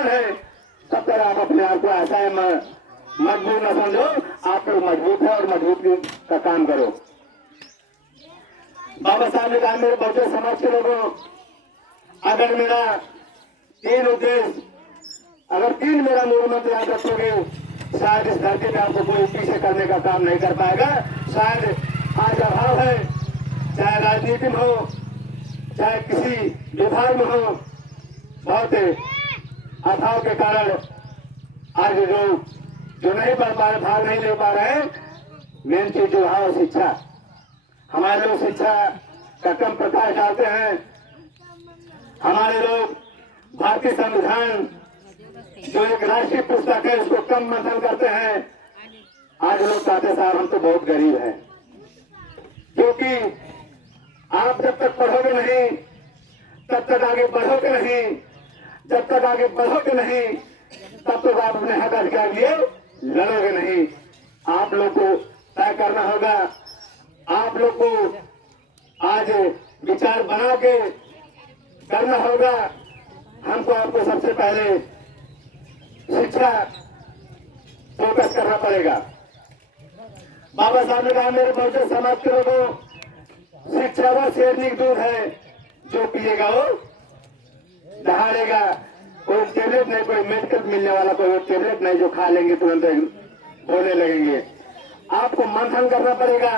संविधान है, तब तक आप अपने आप को ऐसा है मजबूत न समझो। आप लोग मजबूत है और मजबूती का काम करो। बाबा साहब ने कहा, मेरे बहुजन समाज के लोगों, अगर मेरा 3 उद्देश्य, अगर 3 मेरा मूल मंत्र याद रखोगे, शायद इस धरती पे आपको कोई पीछे करने का काम नहीं कर पाएगा। शायद आज अभाव है, चाहे राजनीति में हो, चाहे किसी विभाग में हो, बहुत अभाव के कारण आज लोग जो नहीं पढ़ पा रहे, भाग नहीं ले पा रहे हैं। मेन चीज जो है शिक्षा। हमारे लोग शिक्षा का कम प्रकाश डालते हैं। हमारे लोग भारतीय संविधान जो एक राष्ट्रीय पुस्तक है उसको कम मंथन करते हैं। आज लोग कहते साहब हम तो बहुत गरीब हैं, क्योंकि आप जब तक पढ़ोगे नहीं तब तक आगे बढ़ोगे नहीं, जब तक आगे बढ़ोगे नहीं तब तक आप अपने हक अधिकार लिए लड़ोगे नहीं। आप लोग को तय करना होगा, आप लोग को आज विचार बना के करना होगा। हमको आपको सबसे पहले शिक्षा फोकस करना पड़ेगा। बाबा साहब ने कहा, मेरे बहुजन समाज के लोगों, शिक्षा वो शेरनी दूध है, जो पिएगा वो दहाड़ेगा। कोई टेबलेट नहीं, कोई मेडिकल मिलने वाला कोई टेबलेट नहीं जो खा लेंगे तुरंत बोलने लगेंगे। आपको मंथन करना पड़ेगा,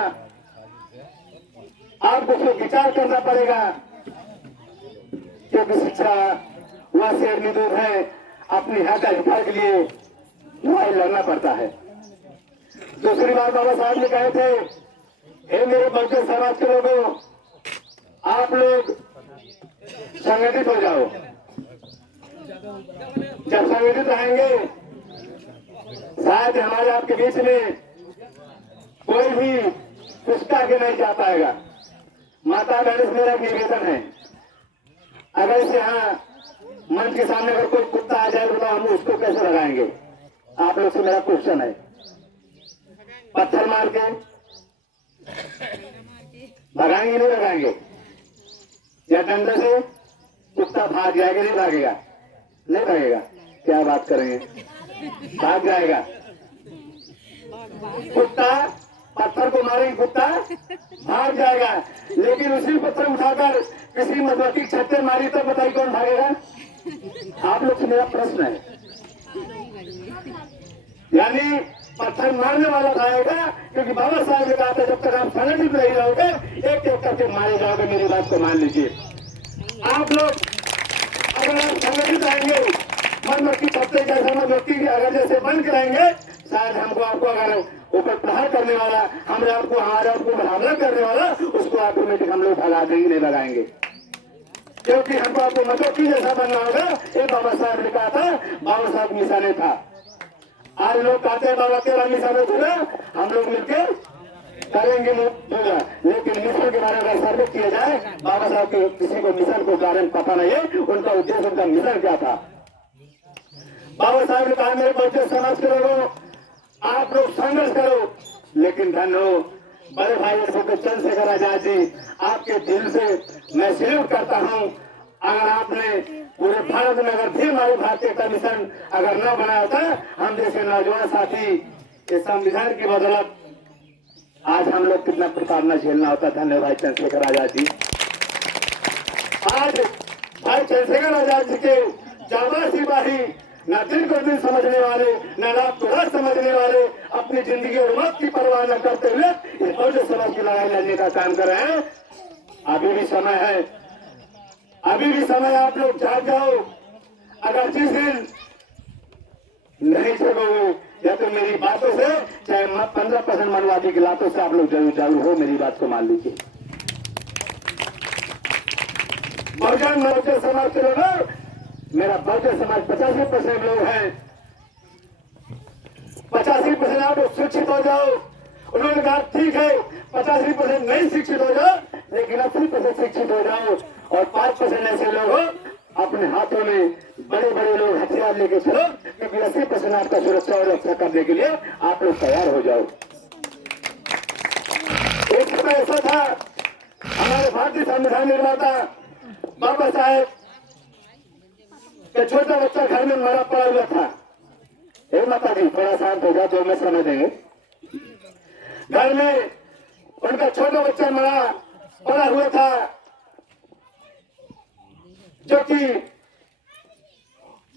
आपको कुछ विचार करना पड़ेगा, क्योंकि शिक्षा वह शेरनी दूध है। अपनी हक अधिकार के लिए लड़ाई लड़ना पड़ता है। दूसरी बात बाबा साहब ने कहे थे, हे मेरे बहुजन समाज के लोगों, आप लोग संगठित हो जाओ। जब संगठित रहेंगे, शायद हमारे आपके बीच में कोई भी पुस्तक के नहीं जा पाएगा। माता बहन से मेरा निवेदन है, अगर इसे यहाँ मंच के सामने अगर कोई कुत्ता आ जाए तो हम उसको कैसे लगाएंगे? आप लोग से मेरा क्वेश्चन है। पत्थर मार के भगाएंगे नहीं भगाएंगे? या डंडे से कुत्ता भाग जाएगा नहीं भागेगा? नहीं भागेगा। क्या बात करेंगे? भाग जाएगा। कुत्ता पत्थर को मारेंगे, कुत्ता भाग जाएगा। लेकिन उसी पत्थर उठाकर किसी मधुमक्खी छत्ते मारी तो बताइए कौन भागेगा? आप लोग से मेरा प्रश्न है। यानी पत्थर मारने वाला भागेगा, क्योंकि बाबा साहब ने कहा था जब तक आप संगठित नहीं रहोगे एक एक करके मारे जाओगे। मेरी बात को मान लीजिए। आप लोग अगर आप संगठित रहेंगे, मधुमक्खी छत्ते जैसा मधुमक्खी अगर जैसे बंद कराएंगे, शायद हमको आपको अगर ऊपर प्रहार करने वाला, हमारे आपको हमला करने वाला, उसको ऑटोमेटिक हम लोग भगा देंगे, नहीं भगाएंगे। क्योंकि हमको आपको मधुमक्खी जैसा बनना होगा। ये बाबा साहब ने कहा था, बाबा साहब निशाने था। आज लोग कहते हैं बाबा तेरा निशाने था ना, हम लोग मिलकर करेंगे होगा। लेकिन मिशन के बारे में सर्वे किया जाए, बाबा साहब के किसी को मिशन को कारण पता नहीं है, उनका उद्देश्य, उनका मिशन क्या था। बाबा साहब ने कहा, मेरे बहुजन समाज के लोगों, आप लोग संघर्ष करो। लेकिन धन हो बड़े भाई डॉक्टर चंद्रशेखर आजाद जी, आपके दिल से मैं सैल्यूट करता हूं। अगर आपने पूरे भारत में अगर भी हमारे भारतीय कमीशन अगर न बनाया होता, हम जैसे नौजवान साथी इस संविधान की बदौलत आज हम लोग कितना प्रताड़ना झेलना होता। धन्यवाद चंद्रशेखर आजाद जी। आज भाई चंद्रशेखर आजाद जी के जाबाज सिपाही, न दिन को दिन समझने वाले, न रात को रात समझने वाले, अपनी जिंदगी और मौत की परवाह न करते हुए इस बहुजन समाज की लड़ाई लड़ने का काम कर रहे हैं। अभी भी समय है, अभी भी समय। आप लोग जाग जाओ। अगर जिस दिन नहीं जगोगे, या तो मेरी बातों से, चाहे 15% मनवादी की बातों से आप लोग जरूर जागरूक हो। मेरी बात को मान लीजिए। बहुजन समाज के लोग, मेरा बहुजन समाज 85% लोग हैं। 85% आप लोग शिक्षित हो जाओ। उन्होंने कहा ठीक है 85% नहीं शिक्षित हो जाओ, लेकिन 80% शिक्षित हो जाओ। और 5% ऐसे लोग हो अपने हाथों में बड़े बड़े लोग हथियार लेके चलो, क्योंकि 80% आपका सुरक्षा और रक्षा करने के लिए आप लोग तैयार हो जाओ। एक समय ऐसा था, हमारे भारतीय संविधान निर्माता बाबा साहेब के छोटा बच्चा घर में में मरा पड़ा हुआ था। हे माता जी थोड़ा शांत हो जाओ, 2 मिनट समय देंगे। घर में उनका छोटा बच्चा मरा पड़ा हुआ था, जो कि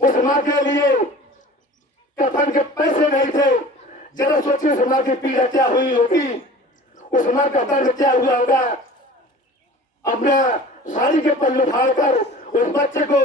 उस माँ के लिए कफन के पैसे नहीं थे। जरा सोचिए उस माँ की पीड़ा क्या हुई होगी, उस माँ का दर्द क्या हुआ होगा। अपना साड़ी के पल्लू फाड़कर उस बच्चे को